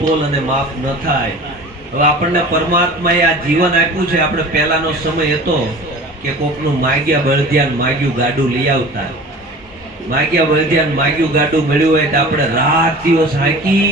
તોલ અને માફ ન થાય। હવે આપણને પરમાત્માએ આ જીવન આપ્યું છે। આપણે પહેલાનો સમય હતો કે કોકનું માગ્યા બળદિયાન માગ્યું ગાડું લઈ આવતા। માગ્યા બળદિયાન માગ્યું ગાડું મળ્યું હોય તો આપણે રાત દિવસ હાંકી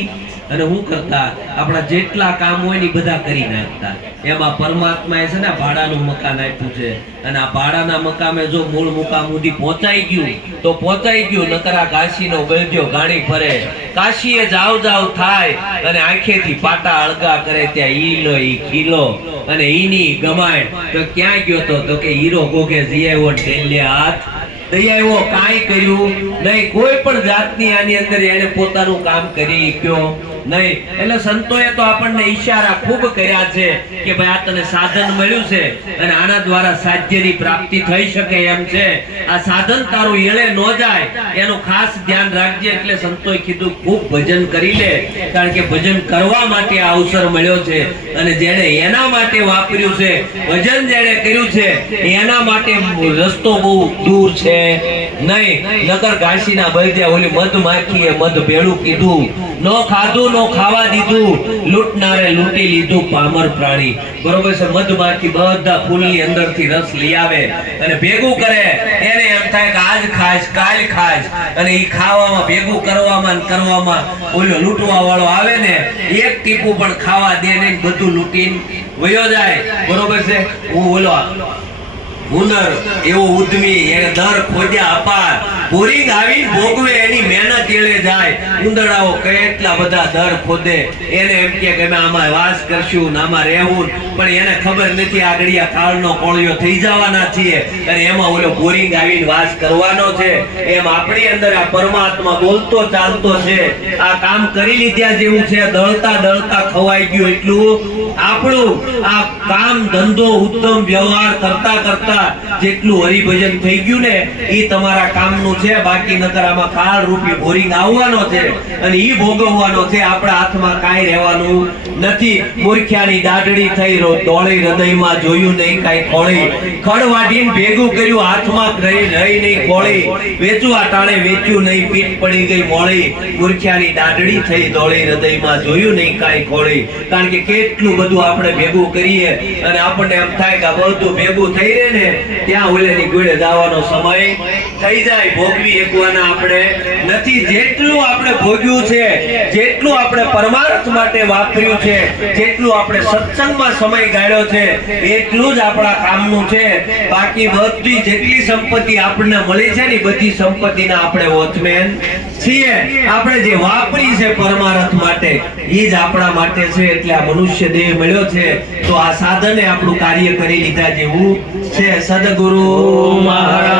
અને શું કરતા, આપણા જેટલા કામ હોય ને બધા કરી નાખતા। એમાં પરમાત્માએ છે ને ભાડાનું મકાન આપ્યું છે, અને આ ભાડાના મકામે જો મૂળ મુકામ સુધી પહોંચાઈ ગયું તો પહોંચાઈ ગયું, નકરા કાશીનો બળદિયો ગાડી ફરે, કાશીએ જાવ જાવ થાય અને આંખેથી પાટા અળગા કરે, ત્યાં ઈલો ઈ ખીલો અને ઈની ગમાય તો ક્યાં ગયો તો કે હીરો ગોગે જીયાવો ઢેલે હાથ દઈ આવ્યો, કાંઈ કર્યું નહીં, કોઈ પણ જાતની આની અંદર એને પોતાનું કામ કરી ગયો નહીં। એટલે સંતોએ તો આપણને ઈશારા ખૂબ કર્યા છે કે ભાઈ આ તને સાધન મળ્યું છે અને આના દ્વારા સાધ્યની પ્રાપ્તિ થઈ શકે એમ છે। આ સાધન તારું એળે ન જાય એનું ખાસ ધ્યાન રાખજે। એટલે સંતોએ કીધું ખૂબ ભજન કરી લે, કારણ કે ભજન કરવા માટે આ અવસર મળ્યો છે, અને જેણે એના માટે વાપર્યું છે, ભજન જેણે કર્યું છે એના માટે રસ્તો બહુ દૂર છે નહીં। નગર ઘાસીના બળદિયા ઓલી મધ માખીએ મધ ભેળું કીધું, નો ખાધું નો ખાવા દીધું, લૂંટનારે લૂંટી લીધું પામર પ્રાણી। બરોબર છે? મધ માખી બધા ફૂલની અંદરથી રસ લઈ આવે અને ભેગું કરે, એને એમ થાય કે આજ ખાઈશ કાલ ખાઈશ, અને એ ખાવામાં ભેગું કરવામાં ઓલો લૂંટવા વાળો આવે ને એક ટીપું પણ ખાવા દે નહીં, બધું લૂંટીને વયો જાય। બરોબર છે? હું ઓલો હુનર એવો ઉદ્મી, એને દર ખોજ્યા અપાર, બોરિંગ આવી ભોગવે એની મહેનત એળે જાય। ઉંદરડાઓ કેટલા બધા દર ખોદે, એને એમ કે અમે આમાં વાસ કરશું ને આમાં રહેવું, પણ એને ખબર નથી આગળિયા કાળનો કોળિયો થઈ જવાના છીએ અને એમાં ઓલો બોરિંગ આવીને વાસ કરવાનો છે। એમ આપણી અંદર આ પરમાત્મા બોલતો ચાલતો છે, આ કામ કરી લીધા જેવું છે, દળતા દળતા ખવાઈ ગયું એટલું આપણું આ કામ ધંધો ઉત્તમ વ્યવહાર કરતા કરતા જેટલું હરિભજન થઈ ગયું ને એ તમારા કામનું છે। બાકી નકર આમાં કાળ રૂપી બોરિંગ આવવાનો છે અને ઈ ભોગવવાનો છે, આપણા હાથમાં કાંઈ રહેવાનું નથી। મૂર્ખ્યાની દાઢડી થઈ દોડી હૃદયમાં જોયું નહીં કાંઈ ખોળી, ખડ વાઢીને ભેગું કર્યું હાથમાં રહી નહીં ખોળી, વેચવા ટાણે વેચ્યું નહીં પીઠ પડી ગઈ મોળી, મૂર્ખ્યાની દાઢડી થઈ દોડી હૃદયમાં જોયું નહીં કાંઈ ખોળી। કારણ કે કેટલું બધું આપણે ભેગું કરીએ અને આપણને એમ થાય કે બધું ભેગું થઈ રહે ને ત્યાં ઓલેની ગોળે જવાનો સમય થઈ જાય, ભોગવી એકવાના આપણે નથી। જેટલું આપણે ભોગ્યું છે, જેટલું આપણે પરમાર્થ માટે વાપર્યું છે, જેટલું આપણે સત્સંગમાં સમય ગાળ્યો છે એટલું જ આપણા કામનું છે। બાકી બધી જેટલી સંપત્તિ આપણને મળી છે ને બધી સંપત્તિના આપણે વોચમેન છીએ। આપણે જે વાપરી છે પરમાર્થ માટે એ જ આપણા માટે છે। એટલે આ મનુષ્ય દેહ મળ્યો છે તો આ સાધને આપણું કાર્ય કરી લીધા જેવું છે। સદગુરુ મહારાજ।